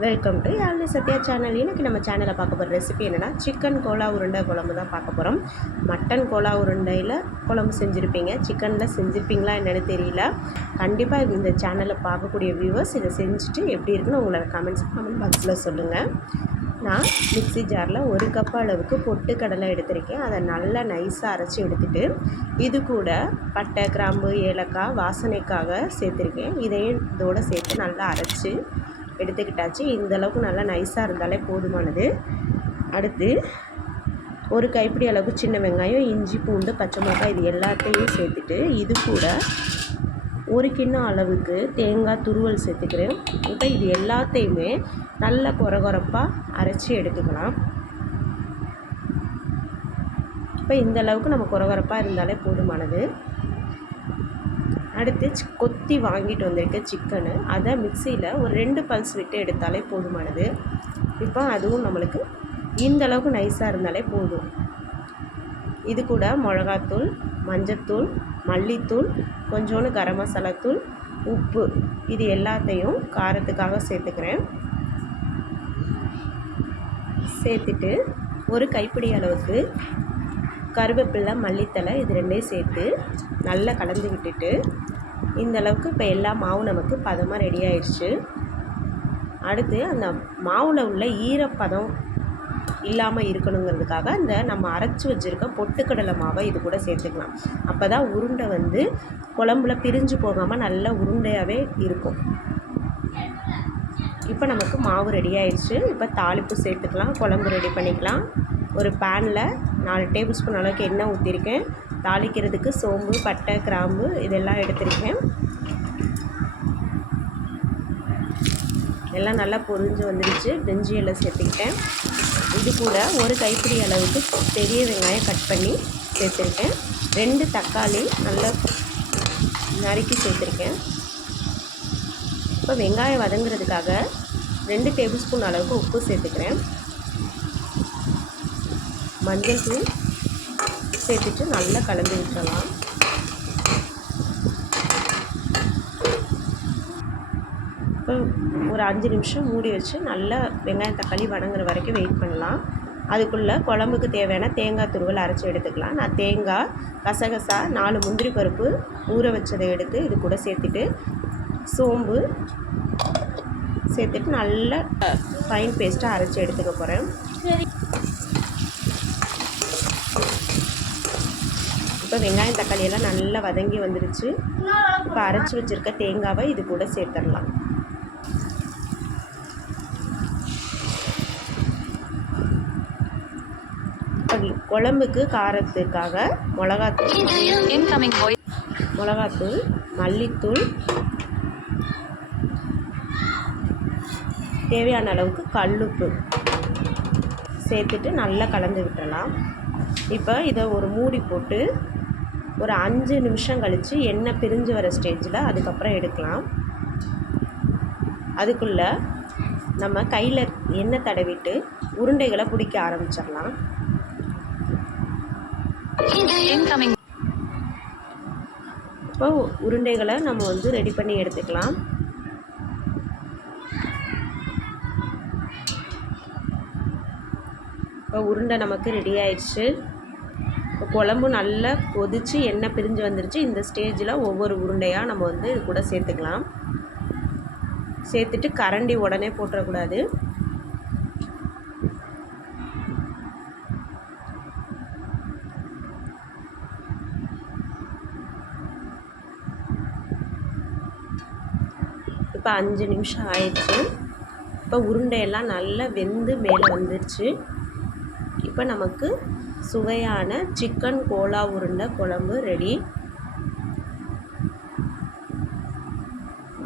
Welcome to Yazhini Sathya channel. இன்றைக்கி நம்ம சேனலில் பார்க்க போகிற ரெசிபி என்னென்னா சிக்கன் கோலா உருண்டை குழம்பு தான் பார்க்க போகிறோம். மட்டன் கோலா உருண்டையில் குழம்பு செஞ்சுருப்பீங்க, சிக்கனில் செஞ்சுருப்பீங்களா என்னென்னு தெரியல. கண்டிப்பாக இந்த சேனலை பார்க்கக்கூடிய வியூவர்ஸ் இதை செஞ்சுட்டு எப்படி இருக்குன்னு உங்களோட கமெண்ட் பாக்ஸில் சொல்லுங்கள். நான் மிக்ஸி ஜாரில் 1 கப் அளவுக்கு பொட்டுக்கடலை எடுத்திருக்கேன். அதை நல்லா நைஸாக அரைச்சி எடுத்துகிட்டு இது கூட பட்டை, கிராம்பு, ஏலக்காய் வாசனைக்காக சேர்த்துருக்கேன். இதையும் இதோடு சேர்த்து நல்லா அரைச்சி எடுத்துக்கிட்டாச்சு. இந்தளவுக்கு நல்லா நைஸாக இருந்தாலே போதுமானது. அடுத்து ஒரு கைப்பிடி அளவுக்கு சின்ன வெங்காயம், இஞ்சி, பூண்டு, பச்சை மிளகாய் இது எல்லாத்தையும் சேர்த்துட்டு இது கூட 1 கிண்ணம் அளவுக்கு தேங்காய் துருவல் சேர்த்துக்கிறேன். இப்போ இது எல்லாத்தையுமே நல்லா கொரகொரப்பாக அரைச்சி எடுத்துக்கலாம். இப்போ இந்த அளவுக்கு நம்ம கொரகொரப்பாக இருந்தாலே போதுமானது. அடுத்து கொத்தி வாங்கிட்டு வந்திருக்க சிக்கனு அதை மிக்சியில் ஒரு 2 பல்ஸ் விட்டு எடுத்தாலே போதுமானது. இப்போ அதுவும் நம்மளுக்கு இந்த அளவுக்கு நைஸாக இருந்தாலே போதும். இது கூட மிளகாத்தூள், மஞ்சத்தூள், மல்லித்தூள், கொஞ்சோண்டு கரம் மசாலா தூள், உப்பு இது எல்லாத்தையும் காரத்துக்காக சேர்த்துக்கிறேன். சேர்த்துட்டு ஒரு கைப்பிடி அளவுக்கு கருவேப்பிலை, மல்லித்தலை இது 2ஐயும் சேர்த்து நல்லா கலந்து விட்டுட்டு இந்தளவுக்கு இப்போ எல்லா மாவும் நமக்கு பதமாக ரெடி ஆயிடுச்சு. அடுத்து அந்த மாவில் உள்ள ஈரப்பதம் இல்லாமல் இருக்கணுங்கிறதுக்காக இந்த நம்ம அரைச்சி வச்சுருக்க பொட்டுக்கடலை மாவை இது கூட சேர்த்துக்கலாம். அப்போ தான் உருண்டை வந்து குழம்புல பிரிஞ்சு போகாமல் நல்ல உருண்டையாகவே இருக்கும். இப்போ நமக்கு மாவு ரெடி ஆயிடுச்சு. இப்போ தாளிப்பு சேர்த்துக்கலாம், குழம்பு ரெடி பண்ணிக்கலாம். ஒரு பேனில் 4 டேபிள் ஸ்பூன் அளவுக்கு எண்ணெய் ஊற்றிருக்கேன். தாளிக்கிறதுக்கு சோம்பு, பட்டை, கிராம்பு இதெல்லாம் எடுத்திருக்கேன். எல்லாம் நல்லா பொரிஞ்சு வந்துடுச்சு. பிரிஞ்சி எல்லாம் சேர்த்துக்கிட்டேன். இது கூட ஒரு கைப்பிடி அளவுக்கு பெரிய வெங்காயம் கட் பண்ணி சேர்த்துருக்கேன். 2 தக்காளி நல்லா நறுக்கி சேர்த்துருக்கேன். இப்போ வெங்காயம் வதங்குறதுக்காக 2 டேபிள் ஸ்பூன் அளவுக்கு உப்பு சேர்த்துக்கிறேன். மஞ்சள் தூள் சேர்த்துட்டு நல்லா கலந்து விட்டுறலாம். இப்போ ஒரு 5 நிமிஷம் மூடி வச்சு நல்லா வெங்காயம் தக்காளி வதங்குற வரைக்கும் வெயிட் பண்ணலாம். அதுக்குள்ளே குழம்புக்கு தேவையான தேங்காய் துருவல் அரைச்சி எடுத்துக்கலாம். நான் தேங்காய், கசகசா, 4 முந்திரி பருப்பு ஊற வச்சதை எடுத்து இது கூட சேர்த்துட்டு சோம்பு சேர்த்துட்டு நல்லா ஃபைன் பேஸ்ட்டாக அரைச்சி எடுத்துக்க போகிறேன். இப்போ வெங்காயம் தக்காளி எல்லாம் நல்லா வதங்கி வந்துடுச்சு. இப்போ அரைச்சி வச்சுருக்க தேங்காவை இது கூட சேர்த்துடலாம். குழம்புக்கு காரத்துக்காக மிளகாத்தூள், மல்லித்தூள், தேவையான அளவுக்கு கல்லுப்பு சேர்த்துட்டு நல்லா கலந்து விட்டுறலாம். இப்போ இதை ஒரு மூடி போட்டு ஒரு 5 நிமிஷம் கழித்து எண்ணெய் பிரிஞ்சு வர ஸ்டேஜில் அதுக்கப்புறம் எடுக்கலாம். அதுக்குள்ளே நம்ம கையில் எண்ணெய் தடவிட்டு உருண்டைகளை பிடிக்க ஆரம்பிச்சிடலாம். இப்போ உருண்டைகளை நம்ம வந்து ரெடி பண்ணி எடுத்துக்கலாம். இப்போ உருண்டை நமக்கு ரெடி ஆயிடுச்சு. இப்போ குழம்பு நல்லா கொதித்து எண்ணெய் பிரிஞ்சு வந்துருச்சு. இந்த ஸ்டேஜில் ஒவ்வொரு உருண்டையாக நம்ம வந்து இது கூட சேர்த்துக்கலாம். சேர்த்துட்டு கரண்டி உடனே போட்டுறக்கூடாது. இப்போ 5 நிமிஷம் ஆயிடுச்சு. இப்போ உருண்டையெல்லாம் நல்லா வெந்து மேலே வந்துடுச்சு. இப்போ நமக்கு சுவையான சிக்கன் கோலா உருண்டை குழம்பு ரெடி.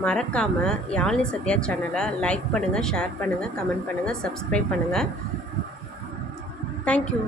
மறக்காமல் யாழ்னி சத்யா சேனலை லைக் பண்ணுங்கள், ஷேர் பண்ணுங்கள், கமெண்ட் பண்ணுங்கள், சப்ஸ்கிரைப் பண்ணுங்கள். தேங்க்யூ.